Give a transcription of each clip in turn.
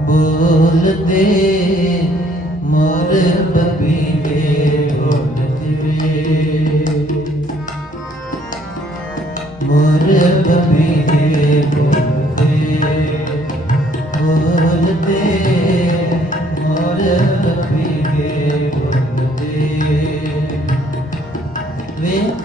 ਬੋਲਦੇ ਮੋਰ ਬਬੀਏ ਬੋਲਦੇ ਮੋਰ ਬਬੀਏ ਬੋਲਦੇ ਬੋਲਦੇ ਮੋਰ ਬਬੀਏ ਬੋਲਦੇ ਵੇਖ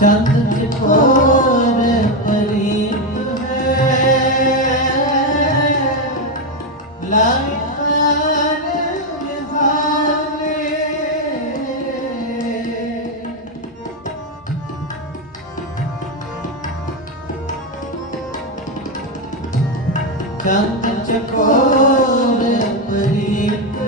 ਚੰਦ ਚਕੋਰ ਪਰੀਤ ਹੈ ਲਾਇ ਖਾਨ ਚੰਦ ਚਕੋਰ ਪਰੀਤ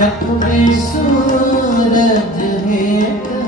ਚਕਮੇ ਸੂਰਜ ਹੈ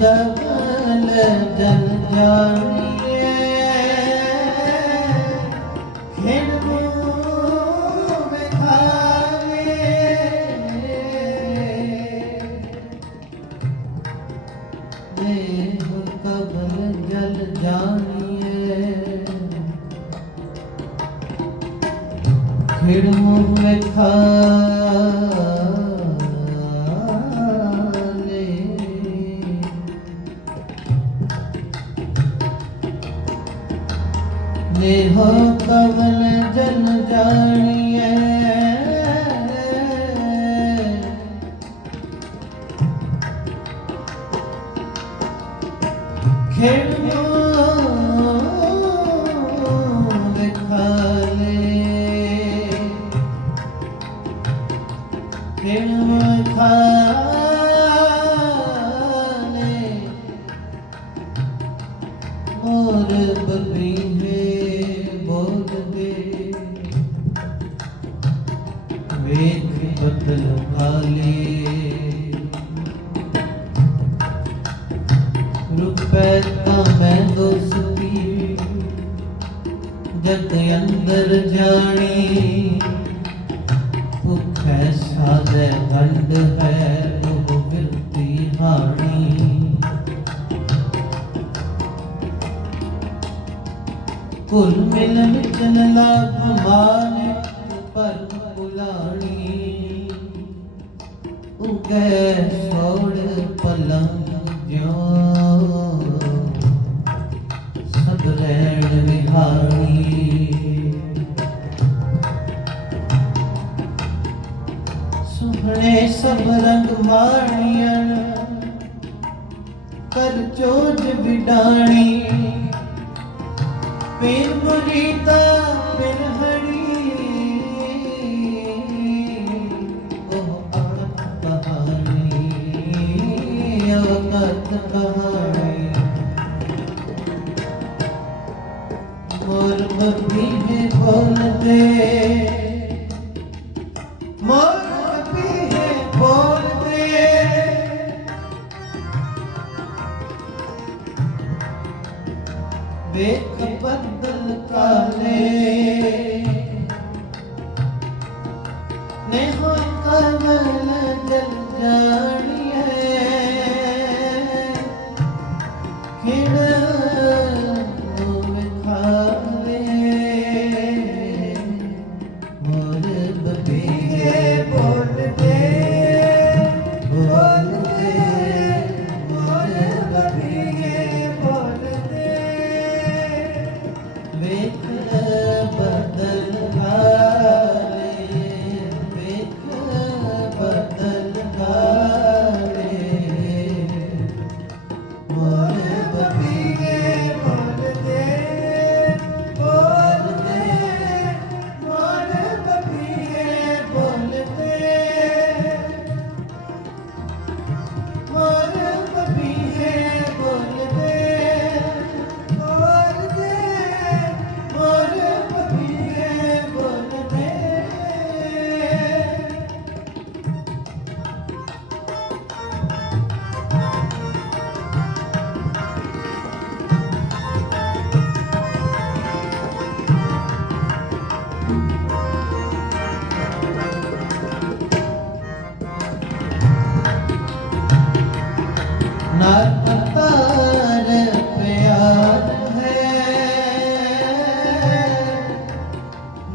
ਨੇਹ ਕਮਲ ਜਨ ਜਾਣੀਏ ਖਿੜ ਮੂਹ ਵਿਖਾਵੇ ਨੇਹ ਕਮਲ ਜਨ ਜਾਣੀਏ ਖਿੜ ਮੂਹ ਵਿਖਾਵੇ ਨੇਹ ਕਵਲ ਜਨ ਜਾਣੀਏ ਖੇੜੋ ਵਿਖਾਲੇ ਖੇੜੋ ਖਾਲੇ ਰੁਪੈ ਤਾਂ ਮੈਂ ਦੋਸਤੀ ਜਗ ਅੰਦਰ ਜਾਣੀ ਭੁਖੈ ਸਾਧੈ ਵੰਡ ਹੈ ਉਹ ਬਿਰਤੀ ਹਾਣੀ। ਕੁਲ ਮਿਲ ਵਿਚਨ ਲਾਭ ਮਾਨੇ, ਪਰ ਪੁਲਾਣੀ ਉਗੈ ਸੋੜ ਪਲੰਗ ਜਿਉ ਸੁਹਣੇ ਰੰਗ ਮਾਣੀਆਂ ਕਰ ਚੋਜ ਵਿਡਾਣੀ। ਪੀਰ ਮੁਰੀਦਾ ਪਿਰ ਹੜੀ ਉਹ ਅਕਤ ਕਹਾਣੀ ਅਕਤ ਕਹਾਣੀ। ਮੋਰ ਬੱਬੀ ਹੈ ਬੋਲਦੇ। ਵੇਖ ਬੱਦਲ ਕਾਲੇ।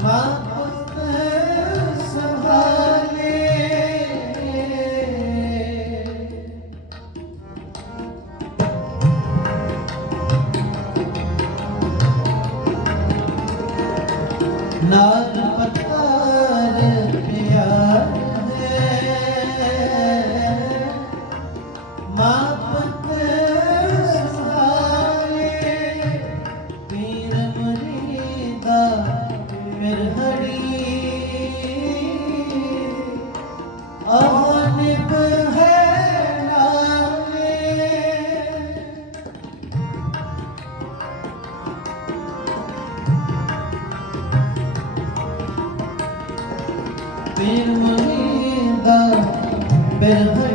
ਮਾਂ ਪੀਰ ਮਰੀਦਾ ਮਿਰ ਹੜੀ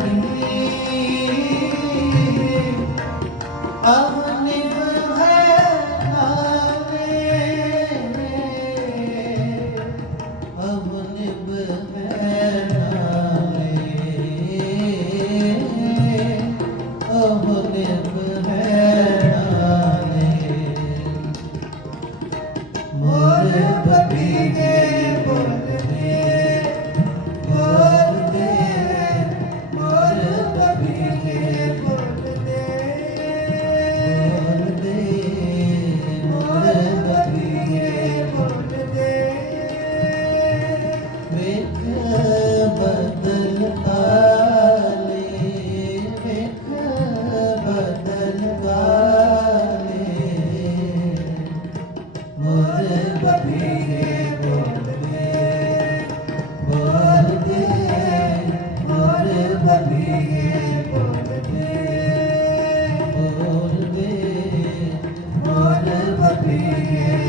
Amen.